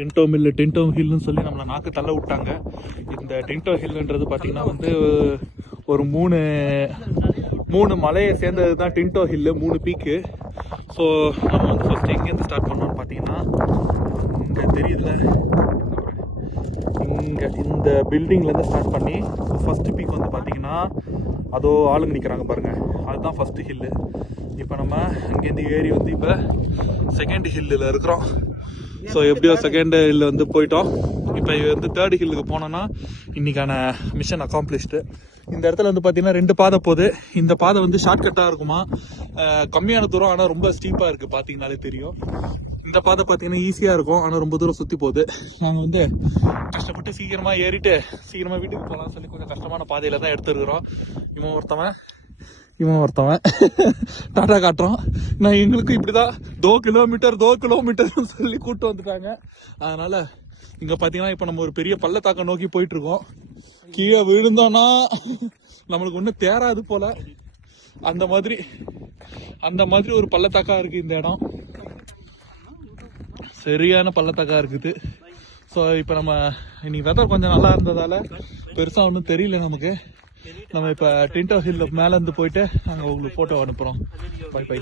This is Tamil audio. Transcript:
டின்டோ ஹில்னு சொல்லி நம்மளை நாக்கு தள்ள விட்டாங்க. இந்த டின்டோ ஹில்ன்றது பார்த்தீங்கன்னா வந்து ஒரு மூணு மலையை சேர்ந்தது தான் டின்டோ ஹில்லு, 3 பீக்கு. ஸோ நம்ம வந்து ஃபஸ்ட்டு எங்கேருந்து ஸ்டார்ட் பண்ணோம்னு பார்த்தீங்கன்னா, இங்கே தெரியுதுல, இங்கே இந்த பில்டிங்லேருந்து ஸ்டார்ட் பண்ணி ஃபஸ்ட்டு பீக் வந்து பார்த்தீங்கன்னா அதோ ஆளுங்க நிற்கிறாங்க பாருங்கள், அதுதான் ஃபஸ்ட்டு ஹில்லு. இப்போ நம்ம அங்கேருந்து ஏறி வந்து இப்போ செகண்ட் ஹில்லில் இருக்கிறோம். ஸோ எப்படியோ செகண்ட் ஹில் வந்து போயிட்டோம். இப்போ வந்து தேர்ட் ஹில்லுக்கு போனோன்னா இன்றைக்கான மிஷன் அக்காம்ப்ளிஷ்டு. இந்த இடத்துல வந்து பார்த்தீங்கன்னா 2 பாதை போகுது. இந்த பாதை வந்து ஷார்ட்கட்டாக இருக்குமா, கம்மியான தூரம், ஆனால் ரொம்ப ஸ்டீப்பாக இருக்குது, பார்த்தீங்கனாலே தெரியும். இந்த பாதை பார்த்தீங்கன்னா ஈஸியாக இருக்கும், ஆனால் ரொம்ப தூரம் சுற்றி போகுது. நாங்கள் வந்து கஷ்டப்பட்டு சீக்கிரமாக ஏறிட்டு சீக்கிரமாக வீட்டுக்கு போகலாம்னு சொல்லி கொஞ்சம் கஷ்டமான பாதையில் தான் எடுத்துருக்குறோம். இவன் ஒருத்தவன் டாட்டா காட்டுறோம். நான் எங்களுக்கு இப்படிதான் 2 கிலோமீட்டர் சொல்லி கூப்பிட்டு வந்துட்டாங்க. அதனால இங்க பாத்தீங்கன்னா இப்ப நம்ம ஒரு பெரிய பள்ளத்தாக்க நோக்கி போயிட்டு இருக்கோம். கீழே விழுந்தோம்னா நம்மளுக்கு ஒன்றும் தேராது போல, அந்த மாதிரி ஒரு பள்ளத்தாக்கா இருக்கு இந்த இடம். சரியான பள்ளத்தாக்கா இருக்குது. ஸோ இப்போ நம்ம இன்னைக்கு வெதர் கொஞ்சம் நல்லா இருந்ததால பெருசா ஒன்றும் தெரியல நமக்கு. நம்ம இப்போ டின்டோ ஹில் மேலேருந்து போயிட்டு நாங்கள் உங்களுக்கு ஃபோட்டோ அனுப்புகிறோம். பை.